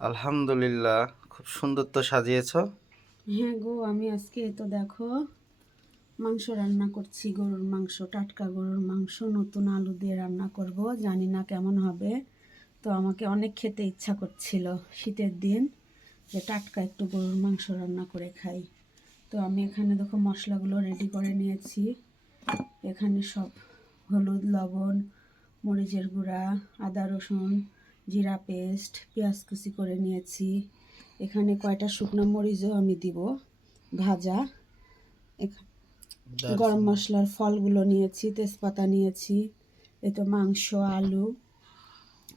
আলহামদুলিল্লাহ, খুব সুন্দর তো সাজিয়েছ। হ্যাঁ গো, আমি আজকে তো দেখো, মাংস রান্না করছি, গরুর মাংস, টাটকা গরুর মাংস, নতুন আলু দিয়ে রান্না করব, জানি না কেমন হবে। তো আমাকে অনেক খেতে ইচ্ছা করছিল শীতের দিন, যে টাটকা একটু গরুর মাংস রান্না করে খাই। তো আমি এখানে দেখো মশলাগুলো রেডি করে নিয়েছি। এখানে সব হলুদ, লবণ, মরিচের গুঁড়া, আদা, রসুন জিরা পেস্ট পেঁয়াজ কুচি করে নিয়েছি। এখানে কয়টা শুকনো মরিচও আমি দিব। ভাজা। গরম মশলার ফলগুলো নিয়েছি তেজপাতা নিয়েছি এই তো মাংস আলু।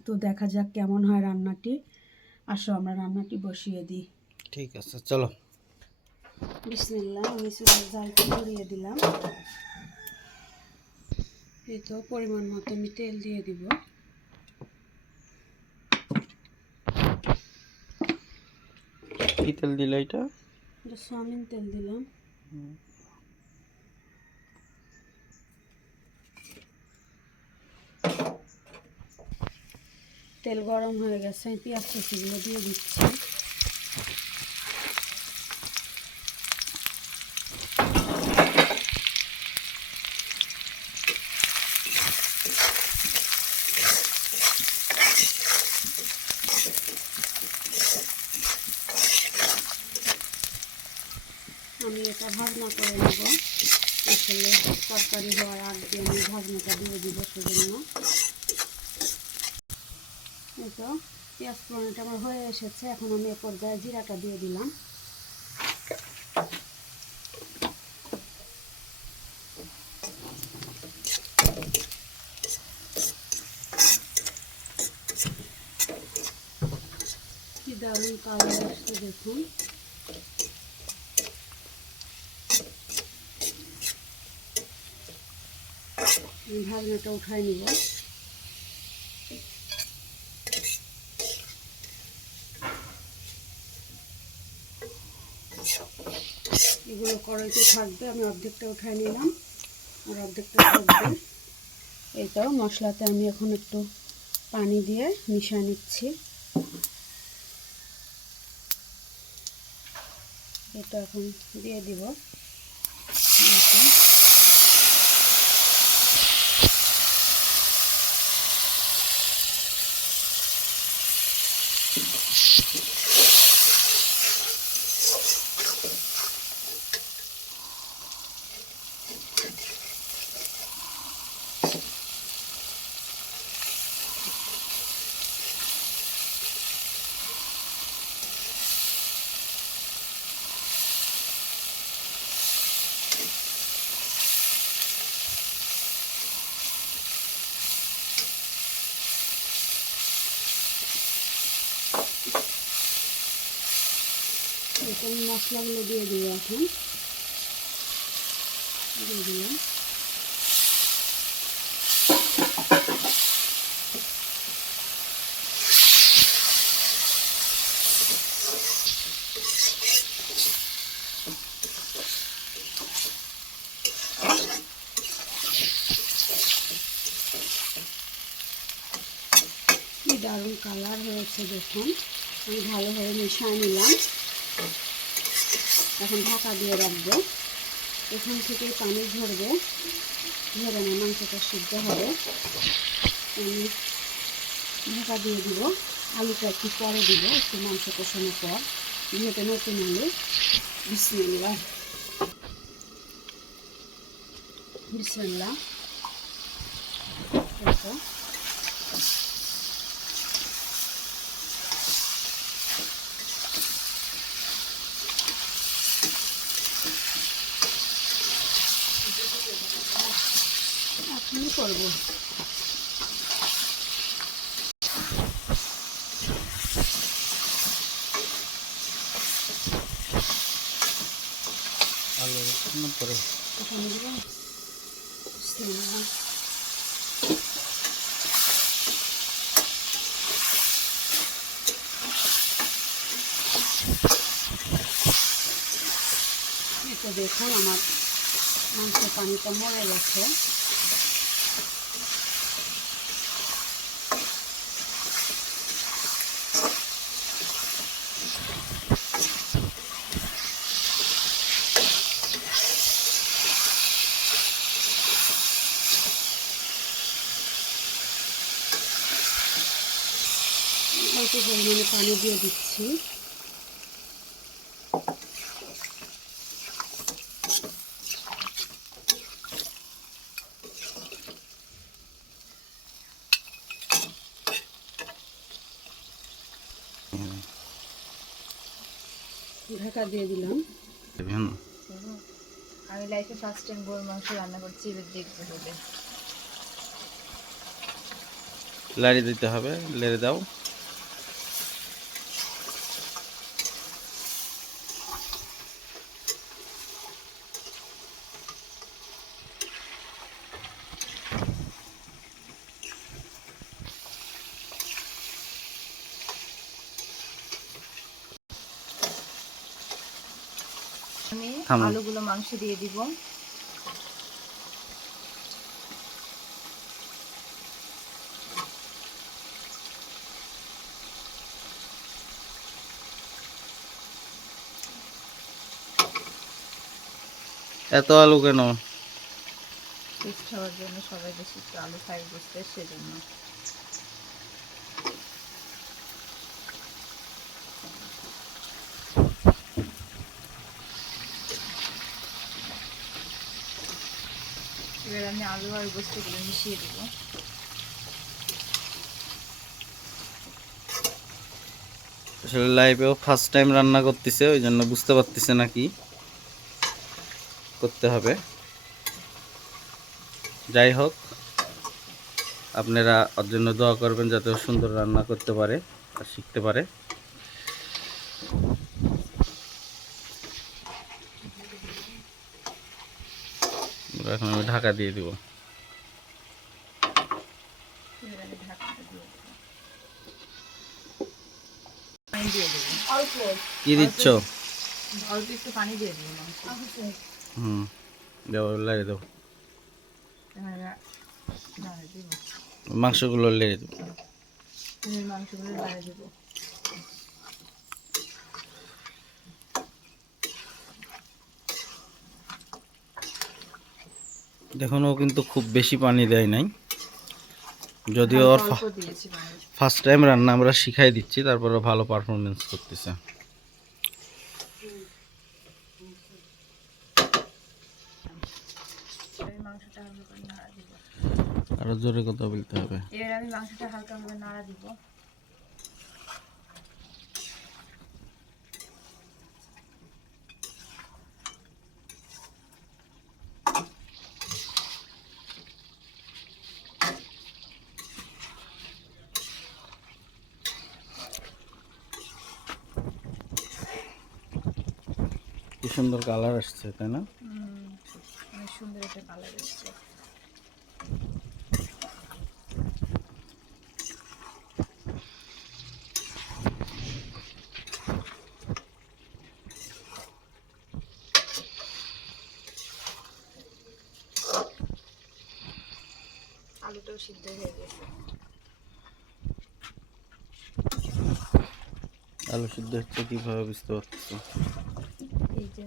তো দেখা যাক কেমন হয় রান্নাটি। আসো আমরা রান্নাটি বসিয়ে দিই। ঠিক আছে চলো। বিসমিল্লাহ আমি চুলার জালটা ধরিয়ে দিলাম। এই তো পরিমাণ মতো আমি তেল দিয়ে দিব। কি তেল দিলে এটা? এটা সয়াবিন তেল দিলাম। তেল গরম হয়ে গেছে পেঁয়াজ কুচিগুলো দিয়ে দিচ্ছি। আমি এটা ভাজনা করে নেব। আসলে তরকারি হওয়ার আগে আমি ভাজনাটা দিয়ে দিব সেজন্য। এই তো, পেঁয়াজ ফোড়নটা আমার হয়ে এসেছে, এখন আমি এ পর্যায়ে জিরাটা দিয়ে দিলাম। দারুণ কালার আসছে দেখুন। ভাজনাটা উঠাই নিব। এগুলো কড়াইতে থাকবে, আমি অর্ধেকটা উঠাই নিলাম, আর অর্ধেকটা থাকবে। এটাও মশলাতে আমি এখন একটু পানি দিয়ে মিশিয়ে নিচ্ছি। এটা এখন দিয়ে দিব। এখন মশলাগুলো দিয়ে দিব এখন। দিয়ে দিলাম। কি দারুণ কালার হয়েছে দেখুন। আমি ভালোভাবে মিশিয়ে নিলাম। এখন ঢাকা দিয়ে রাখব। এখান থেকে পানি ঝরবে। ঝরে না, মাংসটা সিদ্ধ হবে। আমি ঢাকা দিয়ে দিব। আলুটা একটু পরে দিব, একটু মাংস কষানোর পর। যেহেতু নতুন আলু। বিসমিল্লা বিসমিল্লা করব। আলু পরে। দেখুন আমার মাংস পানিটা মরে গেছে অল্প পরিমাণে পানি দিয়ে দিচ্ছি। ঢাকা দিয়ে দিলাম। আমি লাইফে ফার্স্ট টাইম গরুর মাংস রান্না করছি এবার দেখতে হবে। লাড়ি দিতে হবে লেড়ে দাও। আমি আলুগুলো মাংস দিয়ে দিব। এত আলু কেন? টেস্ট হওয়ার জন্য সবাই বেশি একটু আলু খাই বুঝতে সেজন্য এবার আমি আলু আর গোস্তগুলো মিশিয়ে দেবো। আসলে লাইভেও ফার্স্ট টাইম রান্না করতেছে, ওই জন্য বুঝতে পারতেছে না কি করতে হবে। যাই হোক, আপনারা ওর জন্য দোয়া করবেন যাতে সুন্দর রান্না করতে পারে আর শিখতে পারে। এখন আমি ঢাকা দিয়ে দিব এবার আমি ঢাকনাটা দিয়ে দেবো পানি দিয়ে দেবো কি দিচ্ছ? অল্প একটু পানি দিয়ে হুম মাংসগুলো লেগে দেবো। এবার মাংসগুলো নাড়ে দেবো। দেখুন ও কিন্তু খুব বেশি পানি দেয় নাই। যদিও ওর ফার্স্ট টাইম রান্না আমরা শিখাই দিচ্ছি তারপরে ভালো পারফরমেন্স করতেছে। আরও জোরে কথা বলতে হবে। এবার আমি মাংসটা হালকা ভাবে নাড়া দিব। সুন্দর কালার আসছে তাই না? অনেক সুন্দর একটা কালার এসছে আলুটাও সিদ্ধ হয়ে গেছে। আলু সিদ্ধ হচ্ছে কীভাবে বুঝতে পারছ যে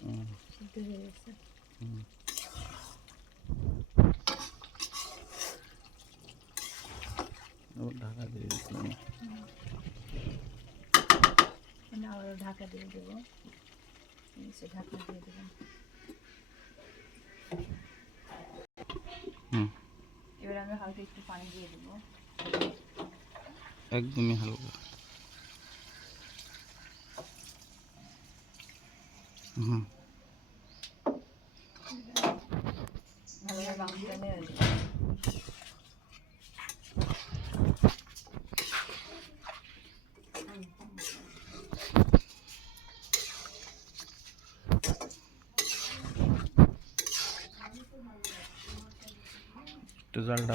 হুম, সিদ্ধ হয়ে গেছে আবার ঢাকা দিয়ে দিচ্ছিলাম আমি আবারও ঢাকা দিয়ে দেবো নিচে ঢাকা দিয়ে দেবো হুম এবার আমি হালকা একটু পানি দিয়ে দেবো একদমই হালকা হুম ভালোভাবে মাংসটা নেড়ে দেবো একটু জলটা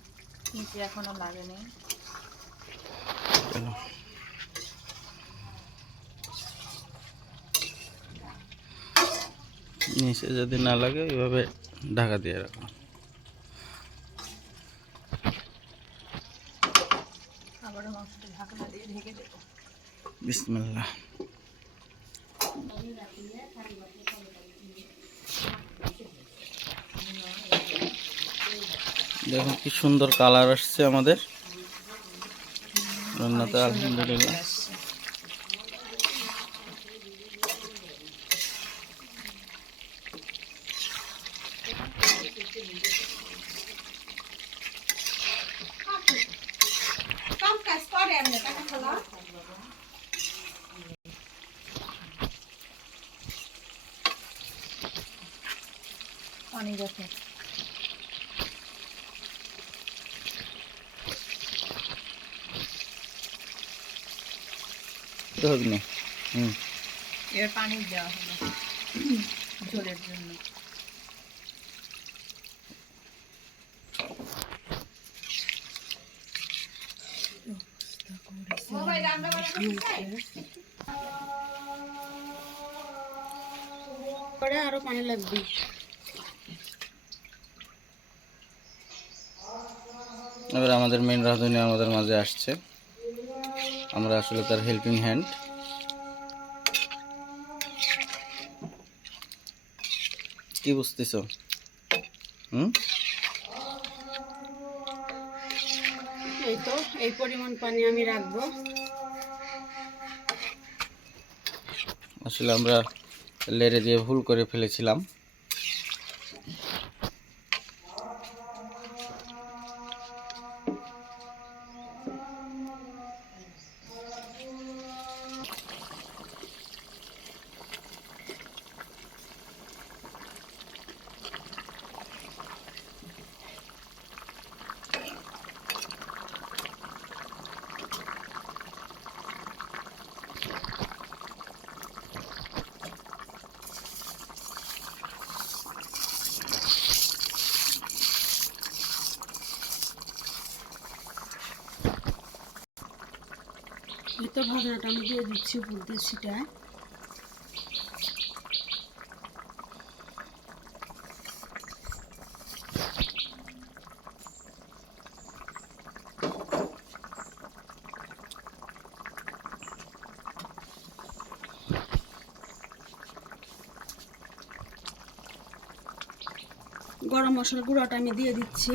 নিচে এখনও লাগেনি চলো। নিচে যদি না লাগে ওইভাবে ঢাকা দিয়ে রাখো। আবারও মাংসটা ঢাকনা দিয়ে ঢেকে দেবো। বিসমিল্লাহ। দেখুন কি সুন্দর কালার আসছে আমাদের। রান্নাতে আলহামদুলিল্লাহ। পানি দেখো। তো হবে না। হুম। এর পানি দেওয়া হলো ঝোলের জন্য। পরে আরও পানি লাগবে। এবার আমাদের মেন রাঁধুনি আমাদের মাঝে আসছে। আমরা আসলে তার হেল্পিং হ্যান্ড কি বুঝতেছ? হুম? এই তো এই পরিমাণ পানি আমি রাখব। আসলে আমরা লেড়ে দিয়ে ভুল করে ফেলেছিলাম। এই তো ভাজনাটা আমি দিয়ে দিচ্ছি দিয়ে ছিটায় গরম মশলার গুঁড়োটা আমি দিয়ে দিচ্ছি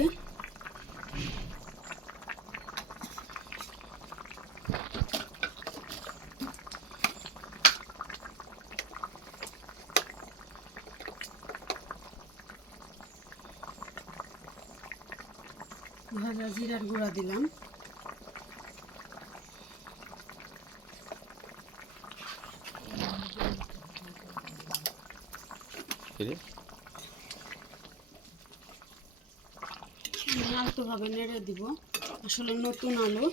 ভাজা জিরার গুঁড়া দিলাম। আলতোভাবে নেড়ে দিব। আসলে নতুন আলু।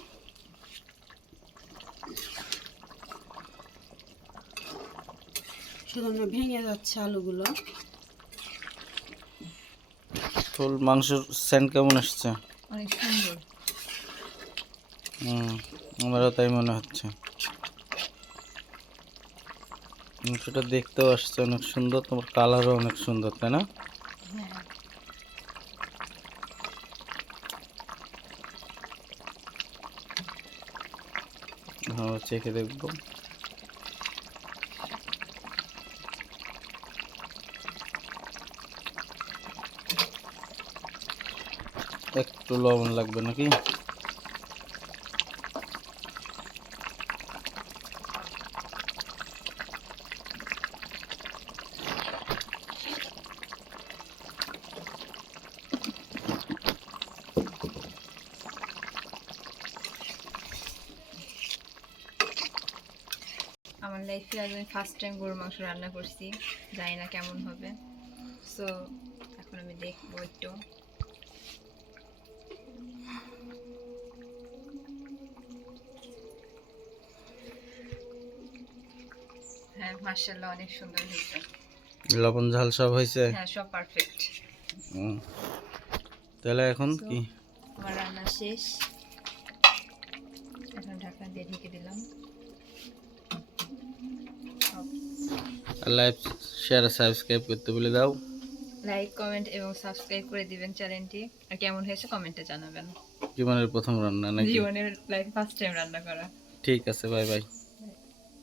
সেজন্য ভেঙে যাচ্ছে আলুগুলো। ফুল মাংসের সেন্ট কেমন আসছে অনেক সুন্দর। আমারও তাই মনে হচ্ছে। মাংসটা দেখতেও আসছে, অনেক সুন্দর। তোমার কালারও অনেক সুন্দর, তাই না? হ্যাঁ। হ্যাঁ চেখে দেখব। একটু লবণ লাগবে নাকি আমার লাইফে আজ আমি ফার্স্ট টাইম গরুর মাংস রান্না করছি জানি না কেমন হবে। সো এখন আমি দেখব একটু। হ্যাঁ মার্শাল্লাহ অনেক সুন্দর হয়েছে। লবণ ঝাল সব হয়েছে? হ্যাঁ সব পারফেক্ট হুম। তাহলে এখন কি? আমার রান্না শেষ। এখন ঢাকনা দিয়ে ঢেকে দিলাম। লাইভ শেয়ার সাবস্ক্রাইব করতে বলে দাও লাইক কমেন্ট এবং সাবস্ক্রাইব করে দিবেন চ্যানেলটি আর কেমন হয়েছে কমেন্টে জানাবেন। জীবনের প্রথম রান্না নাকি? জীবনের লাইফ ফার্স্ট টাইম রান্না করা। ঠিক আছে বাই বাই